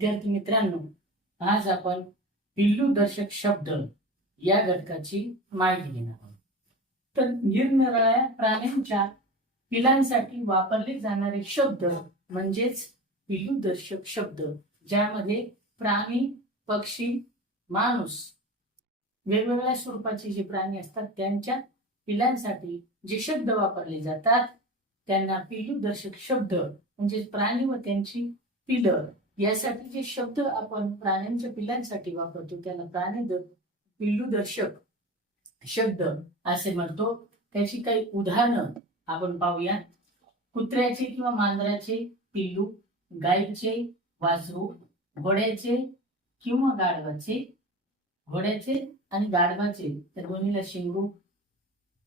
विद्यार्थी मित्रांनो आज आपण पिल्लू दर्शक शब्द या घटकाची माहिती घेणार आहोत. तर निरनिराळ्या प्राण्यांच्या पिलांसाठी वापरले जाणारे शब्द म्हणजेच पिल्लू दर्शक शब्द ज्यामध्ये प्राणी पक्षी माणूस वेगवेगळ्या स्वरूपाचे जे प्राणी असतात त्यांच्या पिलांसाठी जे शब्द वापरले जातात त्यांना पिल्लू दर्शक शब्द म्हणजेच प्राणी व त्यांची पिलं यासाठी जे शब्द आपण प्राण्यांच्या पिल्लांसाठी वापरतो त्याला प्राणी द- पिल्लू दर्शक शब्द असे म्हणतो. त्याची काही उदाहरणं आपण पाहूया कुत्र्याचे किंवा मांजराचे पिल्लू गाईचे वासरू घोड्याचे किंवा गाढवाचे घोड्याचे आणि गाढवाचे त्या दोन्हीला शिंगू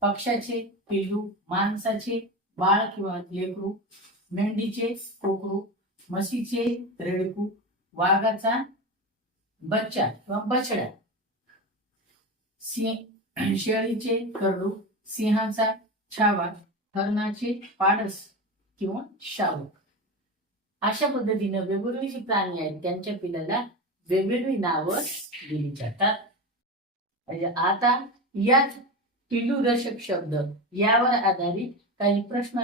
पक्षाचे पिल्लू माणसाचे बाळ किंवा लेकरू मेंढीचे कोकरू म्हशीचे रेडकू वाघाचा बच्चा किंवा बछड्या सिंह शेळीचे करडू सिंहाचा छावा हरणाचे पाडस किंवा शावक. अशा पद्धतीनं वेगवेगळी जी प्राणी आहेत त्यांच्या पिलाला वेगवेगळी नावं दिली जातात. म्हणजे आता याच पिल्लूदर्शक शब्द यावर आधारित काही प्रश्न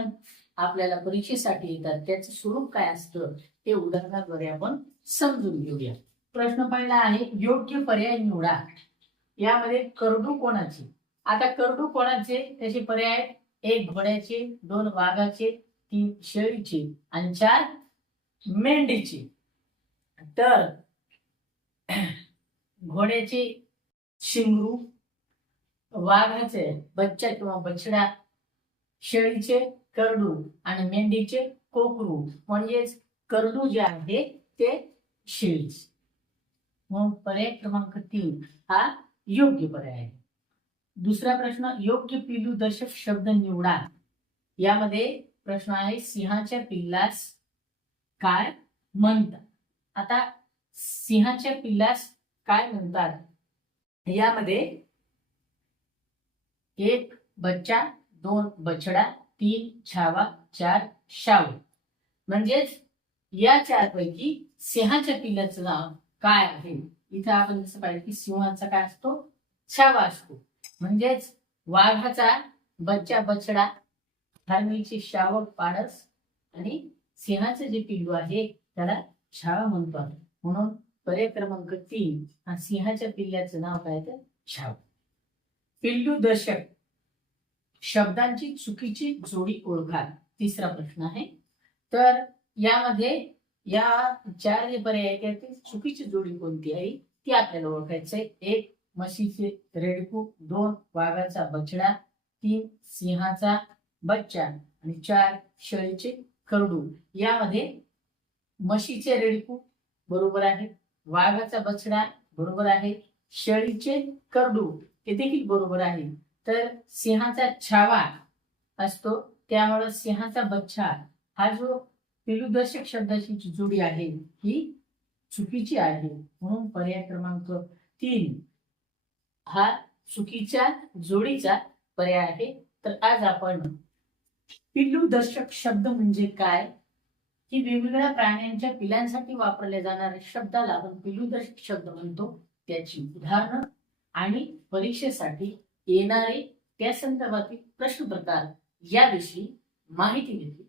आपल्याला परीक्षेसाठी येतात त्याचं स्वरूप काय असतं ते उदाहरणाद्वारे आपण समजून घेऊया. प्रश्न पहिला आहे योग्य पर्याय निवडा. यामध्ये करडू कोणाचे? आता करडू कोणाचे? त्याचे पर्याय एक घोड्याचे दोन वाघाचे तीन शेळीचे आणि चार मेंढीचे. तर घोड्याचे शिंगरू वाघाचे बच्चा किंवा बछडा शेळीचे करडू आणि मेंढीचे कोकरू. म्हणजेच करडू जे आहे ते शेळी मग पर्याय क्रमांक तीन हा योग्य पर्याय आहे. दुसरा प्रश्न योग्य पिलू दर्शक शब्द निवडा. यामध्ये प्रश्न आहे सिंहाच्या पिल्लास काय म्हणतात? आता सिंहाच्या पिल्लास काय म्हणतात? यामध्ये एक बच्चा दोन बछडा तीन छावा चार शावू. म्हणजेच या चार पैकी सिंहाच्या पिल्लाचं नाव काय आहे? इथं आपण जसं पाहिजे की सिंहाचा काय असतो? छावा असतो. म्हणजेच वाघाचा बच्चा बछडा धार्मीची शावक पाडस आणि सिंहाचं जे पिल्लू आहे त्याला छावा म्हणतो म्हणून पर्याय क्रमांक तीन हा सिंहाच्या पिल्ल्याचं नाव काय तर छावा. पिल्लू दर्शक. शब्दांची चुकीची जोडी ओळखा तिसरा प्रश्न आहे. तर यामध्ये या चार जे पर्याय आहेत चुकीची जोडी कोणती आहे? ती आपल्याला ओळखायचं आहे. एक म्हशीचे रेडकू. दोन वाघाचा बछडा. तीन सिंहाचा बच्चा. आणि चार शेळीचे करडू यामध्ये म्हशीचे रेडकू बरोबर आहे. वाघाचा बछडा बरोबर आहे. शेळीचे करडू हे देखील बरोबर आहे. तर सिंहाचा छावा असतो. त्यामुळे सिंहाचा बच्छा हा जो पिलुदर्शक शब्दाची जोडी आहे ही चुकीची आहे. म्हणून पर्याय क्रमांक तीन हा चुकीच्या जोडीचा पर्याय आहे. तर आज आपण पिल्लूदर्शक शब्द म्हणजे काय? की वेगवेगळ्या प्राण्यांच्या पिलांसाठी वापरल्या जाणाऱ्या शब्दाला आपण पिल्लूदर्शक शब्द म्हणतो. त्याची उदाहरणं आणि परीक्षेसाठी येणारे त्या संदर्भातील प्रश्न प्रकार याविषयी माहिती घेतली.